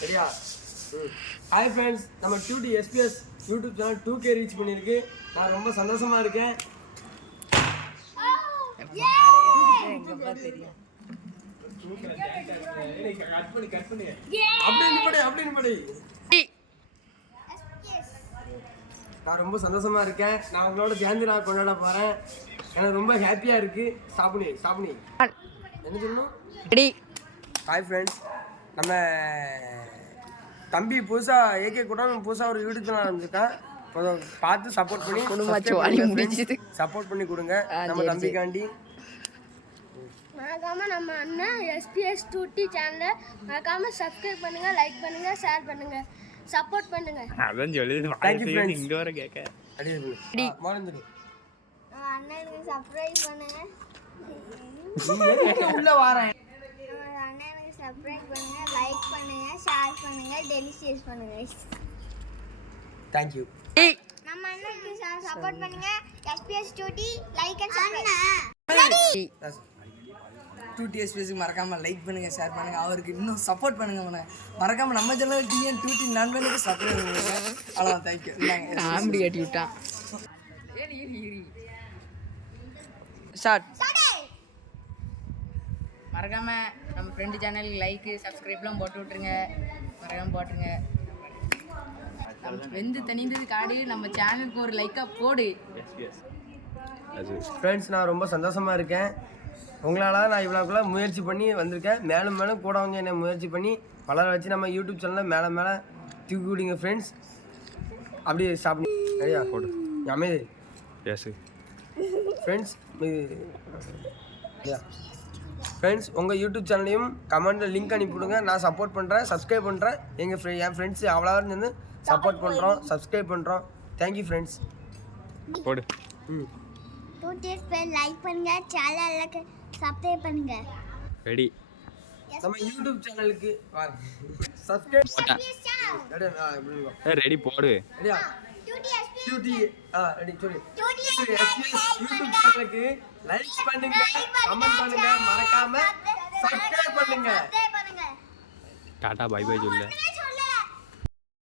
சரியா? Hi friends, நம்ம duty SBS YouTube channel 2K reach பண்ணியிருக்கு. நான் ரொம்ப சந்தோஷமா இருக்கேன். நான் ரொம்ப சந்தோஷமா இருக்கேன். நான் உங்களோட சேர்ந்து நான் கொண்டாட போறேன். எனக்கு ரொம்ப ஹாப்பியா இருக்கு. சாப்பிடு என்ன சொல்லணும்? ஹாய் ஃப்ரெண்ட்ஸ், நம்ம தம்பி புதுசாக ஏகே கூட புதுசாக ஒரு யூடியூப் சேனல் ஆரம்பிச்சிருக்கேன். பார்த்து சப்போர்ட் பண்ணி சப்போர்ட் பண்ணி கொடுங்க நம்ம தம்பிக்காண்டி. மறக்காம நம்ம அண்ணன் எஸ்பிஎஸ் 2T சேனலை மறக்காம சப்ஸ்கிரைப் பண்ணுங்க, லைக் பண்ணுங்க, ஷேர் பண்ணுங்க, சப்போர்ட் பண்ணுங்க. அதான் சொல்லுது. Thank you friends. இங்க வர கேக்க அண்ணனுக்கு சப்ஸ்கிரைப் பண்ணுங்க. உள்ள வாரேன். அண்ணனுக்கு சப்ஸ்கிரைப் பண்ணுங்க, லைக் பண்ணுங்க, ஷேர் பண்ணுங்க, டெலிஷியஸ் பண்ணுங்க. Thank you. நம்ம அண்ணனுக்கு சப்போர்ட் பண்ணுங்க. SBS 2T like and subscribe. 2T எஸ்பிஎஸ்க்கு மறக்காம லைக் பண்ணுங்க, ஷேர் பண்ணுங்க, அவருக்கு இன்னும் சப்போர்ட் பண்ணுங்க. மறக்காம நம்ம சேனல் டிஎன் 2T நண்பனுக்கு சப்ஸ்கிரைப் பண்ணுங்க. அவ்வளோ தேங்க்யூ. ஆம்படி கட்டி விட்டான். ஸ்டார்ட். மறக்காம நம்ம ஃப்ரெண்டு சேனலுக்கு லைக் சப்ஸ்கிரைப்லாம் போட்டு விட்டுருங்க. மறக்காம போட்டுருங்க. வெந்து தனிந்தது காடு. நம்ம சேனலுக்கு ஒரு லைக்காக போடு. ஃப்ரெண்ட்ஸ், நான் ரொம்ப சந்தோஷமாக இருக்கேன். உங்களால் நான் இவ்வளோக்குள்ள முயற்சி பண்ணி வந்திருக்கேன். மேலும் மேலும் கூட அவங்க என்னை முயற்சி பண்ணி வளர வச்சு நம்ம யூடியூப் சேனலில் மேலே மேலே தூக்கி விடுங்க ஃப்ரெண்ட்ஸ். அப்படி சாப்பிடு ஐயா போடு அமைதி பேசு ஃப்ரெண்ட்ஸ். ஃப்ரெண்ட்ஸ், உங்கள் யூடியூப் சேனலையும் கமெண்ட்டில் லிங்க் அனுப்பிவிடுங்க. நான் சப்போர்ட் பண்ணுறேன், சப்ஸ்கிரைப் பண்ணுறேன். என் ஃப்ரெண்ட்ஸ் அவ்வளோ சேர்ந்து சப்போர்ட் பண்ணுறோம், சப்ஸ்கிரைப் பண்ணுறோம். Thank you friends. போடு. 2T லைக் பண்ணுங்க, சேனலுக்கு சப்ஸ்கிரைப் பண்ணுங்க. ரெடி. நம்ம யூடியூப் சேனலுக்கு சப்ஸ்கிரைப் ரெடி போடு. ரெடியா? 2T ரெடி சொல்லு. 2T யூடியூப் சேனலுக்கு லைக் பண்ணுங்க, கமெண்ட் பண்ணுங்க, மறக்காம சப்ஸ்கிரைப் பண்ணுங்க. டாடா பை பை சொல்லு.